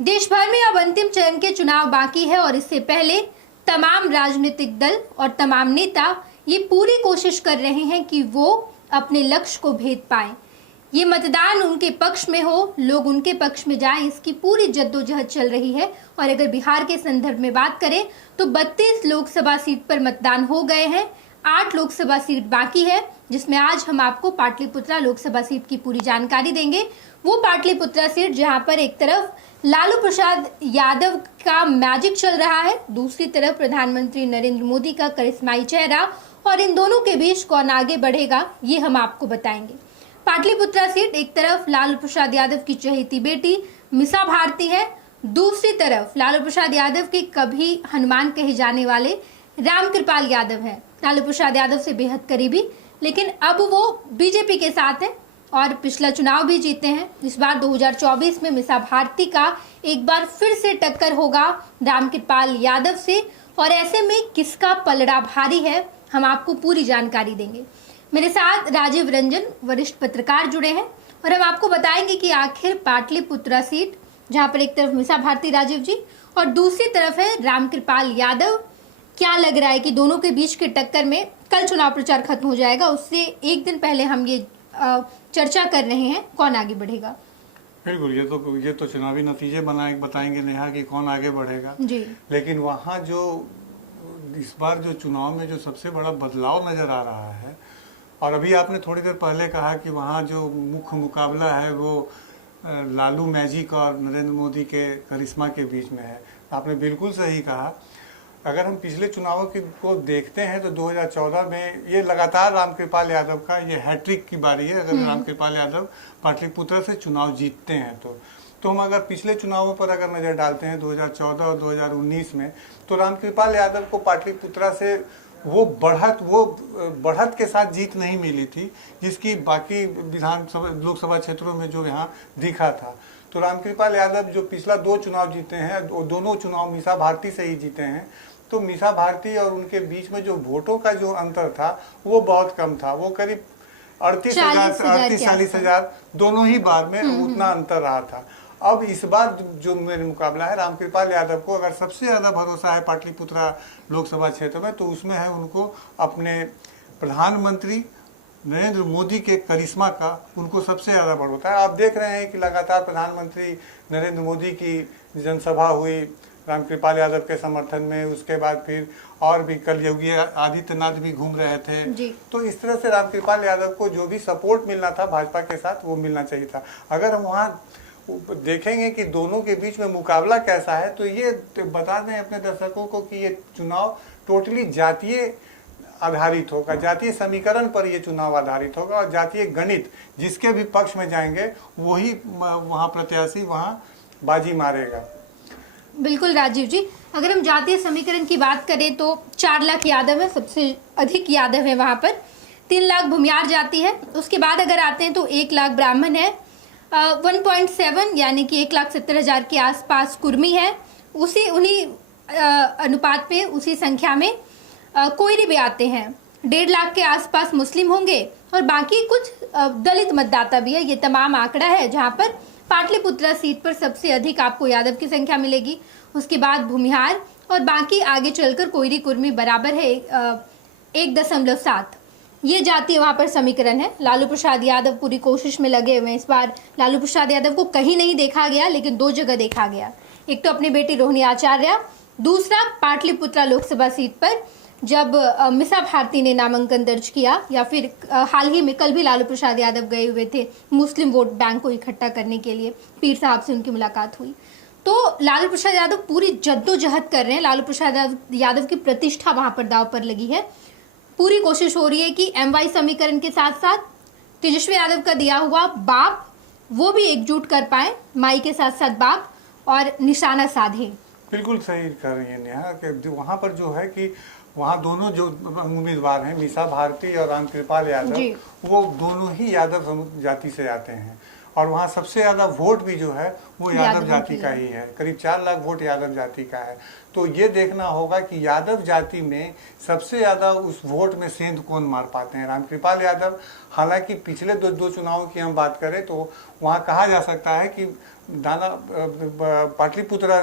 देश भर में अब अंतिम चरण के चुनाव बाकी है और इससे पहले तमाम राजनीतिक दल और तमाम नेता ये पूरी कोशिश कर रहे हैं कि वो अपने लक्ष्य को भेद पाएं। ये मतदान उनके पक्ष में हो, लोग उनके पक्ष में जाएं, इसकी पूरी जद्दोजहद चल रही है। और अगर बिहार के संदर्भ में बात करें तो 32 लोकसभा सीट पर मतदान हो गए हैं, 8 लोकसभा सीट बाकी है, जिसमें आज हम आपको पाटलिपुत्रा लोकसभा सीट की पूरी जानकारी देंगे। वो पाटलिपुत्रा सीट जहां पर एक तरफ लालू प्रसाद यादव का मैजिक चल रहा है, दूसरी तरफ प्रधानमंत्री नरेंद्र मोदी का करिश्माई चेहरा, और इन दोनों के बीच कौन आगे बढ़ेगा ये हम आपको बताएंगे। पाटलिपुत्रा सीट एक तरफ लालू प्रसाद यादव की चहेती बेटी मीसा भारती है, दूसरी तरफ लालू प्रसाद यादव के कभी हनुमान कहे जाने वाले रामकृपाल यादव है। लालू प्रसाद यादव से बेहद करीबी, लेकिन अब वो बीजेपी के साथ है और पिछला चुनाव भी जीते हैं। इस बार 2024 में मीसा भारती का एक बार फिर से टक्कर होगा रामकृपाल यादव से, और ऐसे में किसका पलड़ा भारी है हम आपको पूरी जानकारी देंगे। मेरे साथ राजीव रंजन वरिष्ठ पत्रकार जुड़े हैं और हम आपको बताएंगे कि आखिर पाटलिपुत्रा सीट जहां पर एक तरफ मीसा भारती राजीव जी और दूसरी तरफ है रामकृपाल यादव, क्या लग रहा है कि दोनों के बीच के टक्कर में कल चुनाव प्रचार खत्म हो जाएगा, उससे एक दिन पहले हम ये चर्चा कर रहे हैं कौन आगे बढ़ेगा। बिल्कुल, ये तो चुनावी नतीजे बताएंगे नेहा कि कौन आगे बढ़ेगा जी। लेकिन वहाँ जो इस बार जो चुनाव में जो सबसे बड़ा बदलाव नजर आ रहा है, और अभी आपने थोड़ी देर पहले कहा कि वहाँ जो मुख्य मुकाबला है वो लालू मैजिक और नरेंद्र मोदी के करिश्मा के बीच में है, आपने बिल्कुल सही कहा। अगर हम पिछले चुनावों को देखते हैं तो 2014 में ये लगातार रामकृपाल यादव का ये हैट्रिक की बारी है। अगर रामकृपाल यादव पाटलिपुत्रा से चुनाव जीतते हैं तो हम अगर पिछले चुनावों पर अगर नज़र डालते हैं 2014 और 2019 में, तो रामकृपाल यादव को पाटलिपुत्रा से वो बढ़त के साथ जीत नहीं मिली थी जिसकी बाकी लोकसभा क्षेत्रों में जो यहाँ दिखा था। तो रामकृपाल यादव जो पिछला 2 चुनाव जीते हैं, दोनों चुनाव मीसा भारती से ही जीते हैं। तो मीसा भारती और उनके बीच में जो वोटों का जो अंतर था वो बहुत कम था, वो करीब 38-40 हजार दोनों ही बार में उतना अंतर रहा था। अब इस बार जो मेरे मुकाबला है रामकृपाल यादव को अगर सबसे ज्यादा भरोसा है पाटलिपुत्रा लोकसभा क्षेत्र में, तो उसमें है उनको अपने प्रधानमंत्री नरेंद्र मोदी के करिश्मा का उनको सबसे ज्यादा बड़ होता है। आप देख रहे हैं कि लगातार प्रधानमंत्री नरेंद्र मोदी की जनसभा हुई रामकृपाल यादव के समर्थन में, उसके बाद फिर और भी कल योगी आदित्यनाथ भी घूम रहे थे। तो इस तरह से रामकृपाल यादव को जो भी सपोर्ट मिलना था भाजपा के साथ वो मिलना चाहिए था। अगर हम वहाँ देखेंगे कि दोनों के बीच में मुकाबला कैसा है, तो ये बता दें अपने दर्शकों को कि ये चुनाव टोटली जातीय आधारित होगा, जातीय समीकरण पर ये चुनाव आधारित होगा, और जातीय गणित जिसके भी पक्ष में जाएंगे वही वहाँ प्रत्याशी वहाँ बाजी मारेगा। बिल्कुल राजीव जी, अगर हम जातीय समीकरण की बात करें तो 4 लाख यादव है, सबसे अधिक यादव है वहाँ पर, 3 लाख भूमियार जाति है, उसके बाद अगर आते हैं तो 1 लाख ब्राह्मण है, 1.7 यानी कि 1,70,000 के आसपास कुर्मी है, उन्हीं अनुपात पे उसी संख्या में कोयरी भी आते हैं, 1.5 लाख के आसपास मुस्लिम होंगे और बाकी कुछ दलित मतदाता भी है। ये तमाम आंकड़ा है जहां पर पाटलिपुत्रा सीट पर सबसे अधिक आपको यादव की संख्या मिलेगी, उसके बाद भूमिहार और बाकी आगे चलकर कोयरी कुर्मी बराबर है 1.7। ये जातीय वहां पर समीकरण है। लालू प्रसाद यादव पूरी कोशिश में लगे हुए हैं। इस बार लालू प्रसाद यादव को कहीं नहीं देखा गया, लेकिन 2 जगह देखा गया, एक तो अपनी बेटी रोहिणी आचार्य, दूसरा पाटलिपुत्रा लोकसभा सीट पर जब मीसा भारती ने नामांकन दर्ज किया, या फिर हाल ही में कल भी लालू प्रसाद यादव गए हुए थे मुस्लिम वोट बैंक को इकट्ठा करने के लिए, पीर साहब से उनकी मुलाकात हुई। तो लालू प्रसाद यादव पूरी जद्दोजहद कर रहे हैं, लालू प्रसाद यादव की प्रतिष्ठा वहां पर दांव पर लगी है। पूरी कोशिश हो रही है कि MY समीकरण के साथ साथ तेजस्वी यादव का दिया हुआ बाप वो भी एकजुट कर पाए, माई के साथ साथ बाप, और निशाना साधे। बिल्कुल सही कर रही है नेहा कि वहाँ पर जो है कि वहाँ दोनों जो उम्मीदवार हैं मीसा भारती और रामकृपाल यादव, वो दोनों ही यादव जाति से आते हैं, और वहाँ सबसे ज्यादा वोट भी जो है वो यादव जाति का ही है, करीब 4 लाख वोट यादव जाति का है। तो ये देखना होगा कि यादव जाति में सबसे ज्यादा उस वोट में सेंध कौन मार पाते हैं, रामकृपाल यादव। हालांकि पिछले दो चुनावों की हम बात करें तो वहाँ कहा जा सकता है कि पाटलिपुत्र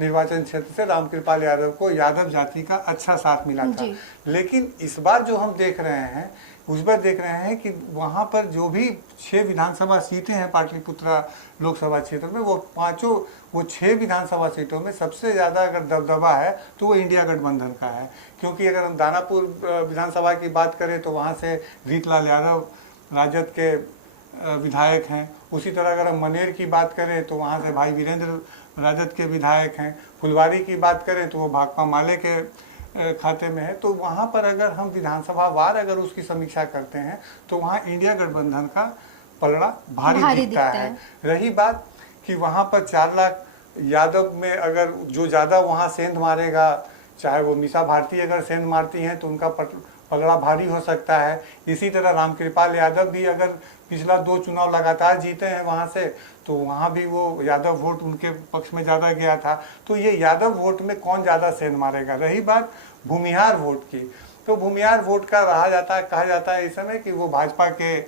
निर्वाचन क्षेत्र से रामकृपाल यादव को यादव जाति का अच्छा साथ मिला था। लेकिन इस बार जो हम देख रहे हैं उस बार देख रहे हैं कि वहाँ पर जो भी 6 विधानसभा सीटें हैं पाटलिपुत्र लोकसभा क्षेत्र में, वो 6 विधानसभा सीटों में सबसे ज़्यादा अगर दबदबा है तो वो इंडिया गठबंधन का है। क्योंकि अगर हम दानापुर विधानसभा की बात करें तो वहाँ से रीतलाल यादव राजद के विधायक हैं। उसी तरह अगर हम मनेर की बात करें तो वहाँ से भाई वीरेंद्र राजद के विधायक हैं। फुलवारी की बात करें तो वो भाकपा माले के खाते में है। तो वहाँ पर अगर हम विधानसभा वार अगर उसकी समीक्षा करते हैं तो वहाँ इंडिया गठबंधन का पलड़ा भारी दिखता है। रही बात कि वहाँ पर 4 लाख यादव में अगर जो ज़्यादा वहाँ सेंध मारेगा, चाहे वो मीसा भारती अगर सेंध मारती हैं तो उनका पलड़ा भारी हो सकता है। इसी तरह रामकृपाल यादव भी अगर पिछला 2 चुनाव लगातार जीते हैं वहाँ से, तो वहाँ भी वो यादव वोट उनके पक्ष में ज़्यादा गया था। तो ये यादव वोट में कौन ज़्यादा सेंध मारेगा। रही बात भूमिहार वोट की, तो भूमिहार वोट का कहा जाता है इस समय कि वो भाजपा के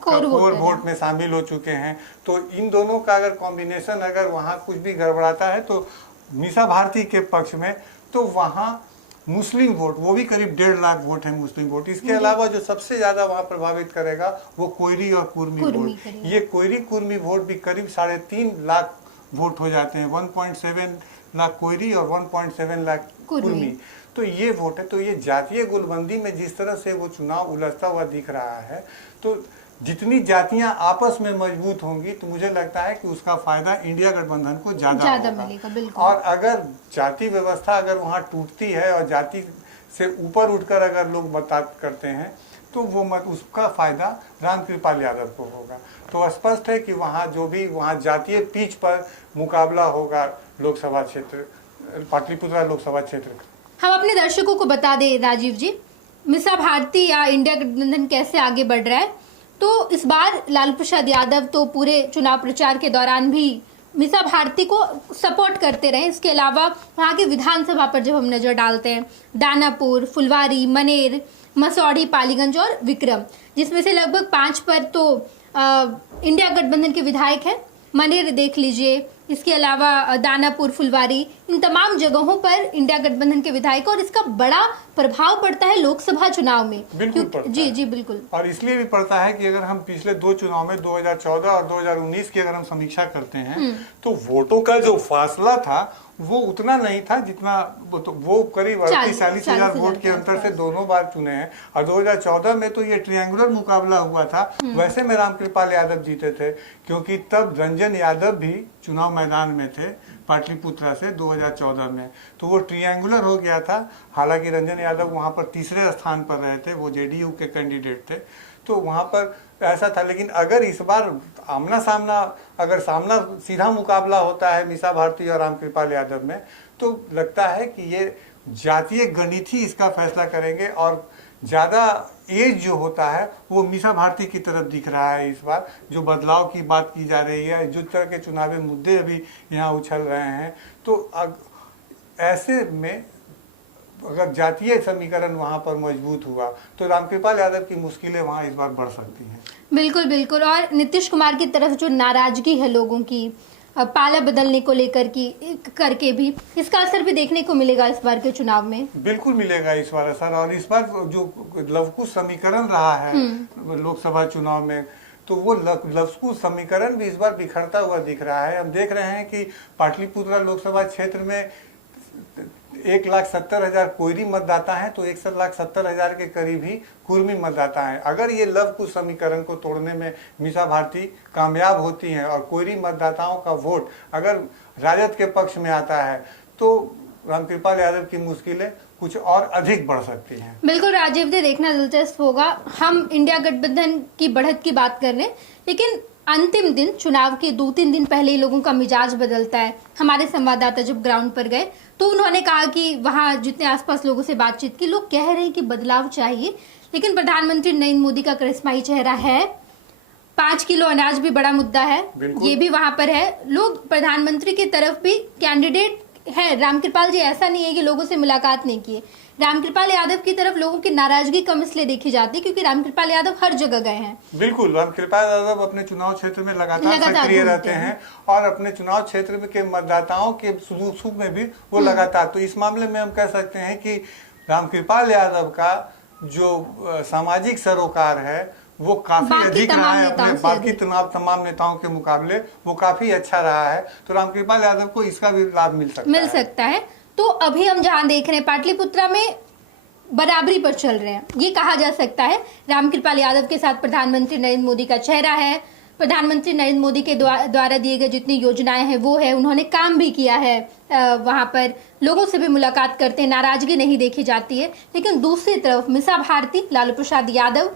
कोर वोट में शामिल हो चुके हैं। तो इन दोनों का अगर कॉम्बिनेशन अगर वहाँ कुछ भी गड़बड़ाता है तो मीसा भारती के पक्ष में, तो वहाँ मुस्लिम वोट, वो भी करीब 1.5 लाख वोट है मुस्लिम वोट। इसके अलावा जो सबसे ज्यादा वहाँ प्रभावित करेगा वो कोयरी और कुर्मी वोट। ये कोयरी कुर्मी वोट भी करीब 3.5 लाख वोट हो जाते हैं, 1.7 लाख कोयरी और 1.7 लाख कुर्मी। तो ये वोट है। तो ये जातीय गुलबंदी में जिस तरह से वो चुनाव उलझता हुआ दिख रहा है, तो जितनी जातियां आपस में मजबूत होंगी तो मुझे लगता है कि उसका फायदा इंडिया गठबंधन को ज्यादा मिलेगा। और अगर जाति व्यवस्था अगर वहाँ टूटती है और जाति से ऊपर उठकर अगर लोग बात करते हैं तो वो उसका फायदा रामकृपाल यादव को होगा। तो स्पष्ट है कि वहाँ जो भी वहाँ जातीय पिच पर मुकाबला होगा लोकसभा क्षेत्र, पाटलिपुत्र लोकसभा क्षेत्र का। हम अपने दर्शकों को बता दें राजीव जी, मीसा भारती या इंडिया गठबंधन कैसे आगे बढ़ रहा है। तो इस बार लालू प्रसाद यादव तो पूरे चुनाव प्रचार के दौरान भी मीसा भारती को सपोर्ट करते रहे। इसके अलावा वहाँ की विधानसभा पर जब हम नजर डालते हैं, दानापुर, फुलवारी, मनेर, मसौढ़ी, पालीगंज और विक्रम, जिसमें से लगभग 5 पर तो इंडिया गठबंधन के विधायक हैं। मनेर देख लीजिए, इसके अलावा दानापुर, फुलवारी, इन तमाम जगहों पर इंडिया गठबंधन के विधायक, और इसका बड़ा प्रभाव पड़ता है लोकसभा चुनाव में। बिल्कुल पड़ता जी है। जी बिल्कुल। और इसलिए भी पड़ता है कि अगर हम पिछले 2 चुनाव में 2014 और 2019 की अगर हम समीक्षा करते हैं तो वोटों का जो फासला था वो उतना नहीं था जितना वो करीब 38-40 हजार वोट के अंतर से दोनों बार चुने हैं। और 2014 में तो ये ट्रायंगुलर मुकाबला हुआ था, वैसे में रामकृपाल यादव जीते थे क्योंकि तब रंजन यादव भी चुनाव मैदान में थे पाटलिपुत्रा से 2014 में, तो वो ट्रायंगुलर हो गया था। हालांकि रंजन यादव वहाँ पर तीसरे स्थान पर रहे थे, वो जेडीयू के कैंडिडेट थे, तो वहाँ पर ऐसा था। लेकिन अगर इस बार आमना सामना सीधा मुकाबला होता है मीसा भारती और रामकृपाल यादव में, तो लगता है कि ये जातीय गणित ही इसका फैसला करेंगे। और ज़्यादा एज जो होता है वो मीसा भारती की तरफ दिख रहा है। इस बार जो बदलाव की बात की जा रही है, जो तरह के चुनावी मुद्दे अभी यहाँ उछल रहे हैं, तो ऐसे में अगर जातीय समीकरण वहाँ पर मजबूत हुआ तो रामकृपाल यादव की मुश्किलें वहाँ इस बार बढ़ सकती हैं। बिल्कुल बिल्कुल। और नीतीश कुमार की तरफ जो नाराजगी है लोगों की पाला बदलने को लेकर की करके भी, इसका असर भी देखने को मिलेगा इस बार के चुनाव में। बिल्कुल मिलेगा इस बार असर। और इस बार जो लवकुश समीकरण रहा है लोकसभा चुनाव में, तो वो लवकुश समीकरण भी इस बार बिखरता हुआ दिख रहा है। हम देख रहे हैं कि पाटलिपुत्रा लोकसभा क्षेत्र में 1,70,000 कोयरी मतदाता हैं, तो 1,70,000 के करीब ही कुर्मी मतदाता हैं। अगर ये लवकुश समीकरण को तोड़ने में मीसा भारती कामयाब होती हैं और कोयरी मतदाताओं का वोट अगर राजद के पक्ष में आता है तो रामकृपाल यादव की मुश्किलें कुछ और अधिक बढ़ सकती हैं। बिल्कुल राजीव जी, देखना दिलचस्प होगा। हम इंडिया गठबंधन की बढ़त की बात कर रहे हैं, लेकिन अंतिम दिन चुनाव के 2-3 दिन पहले ही लोगों का मिजाज बदलता है। हमारे संवाददाता जब ग्राउंड पर गए तो उन्होंने कहा कि वहां जितने आसपास लोगों से बातचीत की, लोग कह रहे हैं कि बदलाव चाहिए, लेकिन प्रधानमंत्री नरेंद्र मोदी का करिश्माई चेहरा है 5 किलो अनाज भी बड़ा मुद्दा है, ये भी वहां पर है। लोग प्रधानमंत्री की तरफ भी कैंडिडेट है। रामकृपाल जी ऐसा नहीं है कि लोगों से मुलाकात नहीं की। रामकृपाल यादव की तरफ लोगों की नाराजगी कम इसलिए देखी जाती है क्योंकि रामकृपाल यादव हर जगह गए हैं। बिल्कुल, रामकृपाल यादव अपने चुनाव क्षेत्र में लगातार सक्रिय रहते हैं और अपने चुनाव क्षेत्र के मतदाताओं के सुख में भी वो लगातार, तो इस मामले में हम कह सकते हैं कि रामकृपाल यादव का जो सामाजिक सरोकार है वो काफी अधिक रहा है अपने बाकी तमाम नेताओं के मुकाबले, वो काफी अच्छा रहा है। तो रामकृपाल यादव को इसका भी लाभ मिल सकता है। तो अभी हम जहां देख रहे हैं पाटलिपुत्रा में बराबरी पर चल रहे हैं, ये कहा जा सकता है। रामकृपाल यादव के साथ प्रधानमंत्री नरेंद्र मोदी का चेहरा है। प्रधानमंत्री नरेंद्र मोदी के द्वारा दिए गए जितनी योजनाएं हैं वो है, उन्होंने काम भी किया है। वहां पर लोगों से भी मुलाकात करते हैं, नाराजगी नहीं देखी जाती है। लेकिन दूसरी तरफ मीसा भारती, लालू प्रसाद यादव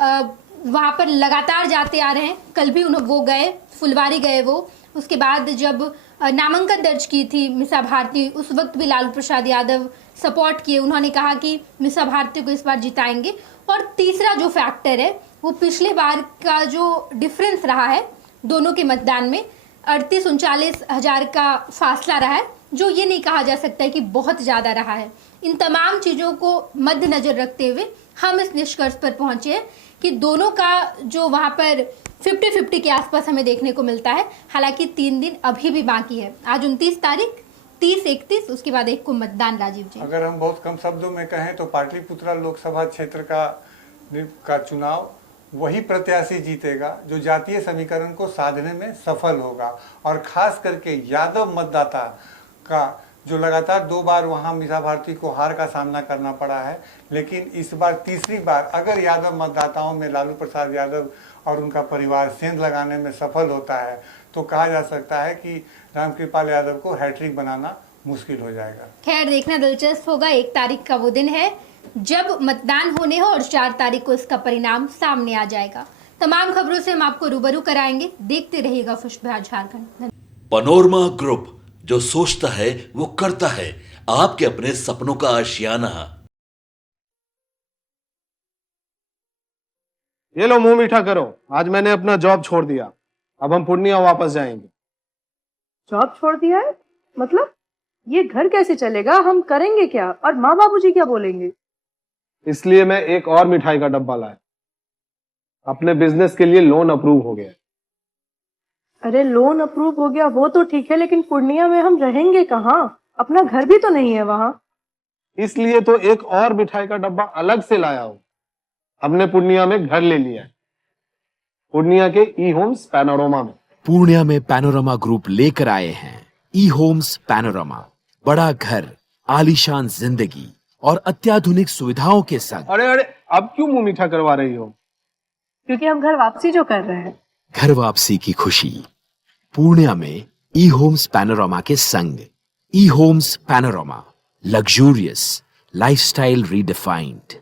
वहां पर लगातार जाते आ रहे हैं। कल भी वो गए, फुलवारी गए वो। उसके बाद जब नामांकन दर्ज की थी मीसा भारती, उस वक्त भी लालू प्रसाद यादव सपोर्ट किए। उन्होंने कहा कि मीसा भारती को इस बार जिताएंगे। और तीसरा जो फैक्टर है वो पिछले बार का जो डिफरेंस रहा है दोनों के मतदान में, 38-39 हजार का फासला रहा है, जो ये नहीं कहा जा सकता है कि बहुत ज्यादा रहा है। इन तमाम चीजों को मद्देनजर रखते हुए हम इस निष्कर्ष पर पहुंचे हैं कि दोनों का जो वहां पर 50-50 के आसपास हमें देखने को मिलता है। हालांकि 3 दिन अभी भी बाकी है। आज 29 तारीख, 30-31, उसके बाद 1 को मतदान। राजीव जी, अगर हम बहुत कम शब्दों में कहें तो पाटलिपुत्रा लोकसभा क्षेत्र का चुनाव वही प्रत्याशी जीतेगा जो जातीय समीकरण को साधने में सफल होगा। और खास करके यादव मतदाता का जो लगातार 2 बार वहां मीसा भारती को हार का सामना करना पड़ा है, लेकिन इस बार तीसरी बार अगर यादव मतदाताओं में लालू प्रसाद यादव और उनका परिवार सेंध लगाने में सफल होता है तो कहा जा सकता है कि रामकृपाल यादव को हैट्रिक बनाना मुश्किल हो जाएगा। खैर, देखना दिलचस्प होगा। 1 तारीख का वो दिन है जब मतदान होने हो और 4 तारीख को इसका परिणाम सामने आ जाएगा। तमाम खबरों से हम आपको रूबरू कराएंगे। देखते रहिएगा खुशबहार झारखंड। पनोरमा ग्रुप, जो सोचता है वो करता है, आपके अपने सपनों का आशियाना। ये लो, मुंह मीठा करो। आज मैंने अपना जॉब छोड़ दिया, अब हम पूर्णिया वापस जाएंगे। जॉब छोड़ दिया है? मतलब ये घर कैसे चलेगा? हम करेंगे क्या? और माँ बाबूजी क्या बोलेंगे? इसलिए मैं एक और मिठाई का डब्बा लाया। अपने बिजनेस के लिए लोन अप्रूव हो गया। अरे लोन अप्रूव हो गया वो तो ठीक है, लेकिन पूर्णिया में हम रहेंगे कहाँ? अपना घर भी तो नहीं है वहाँ। इसलिए तो एक और मिठाई का डब्बा अलग से लाया हूँ। हमने पूर्णिया में घर ले लिया है, पूर्णिया के ई होम्स पैनोरमा में। पूर्णिया में पैनोरमा ग्रुप लेकर आए हैं ई होम्स पैनोरमा। बड़ा घर, आलीशान जिंदगी और अत्याधुनिक सुविधाओं के संग। अरे अरे, अब क्यों मुंह मीठा करवा रही हो? क्योंकि हम घर वापसी जो कर रहे हैं। घर वापसी की खुशी पूर्णिया में ई होम्स पैनोरमा के संग। ई homes panorama, luxurious lifestyle redefined.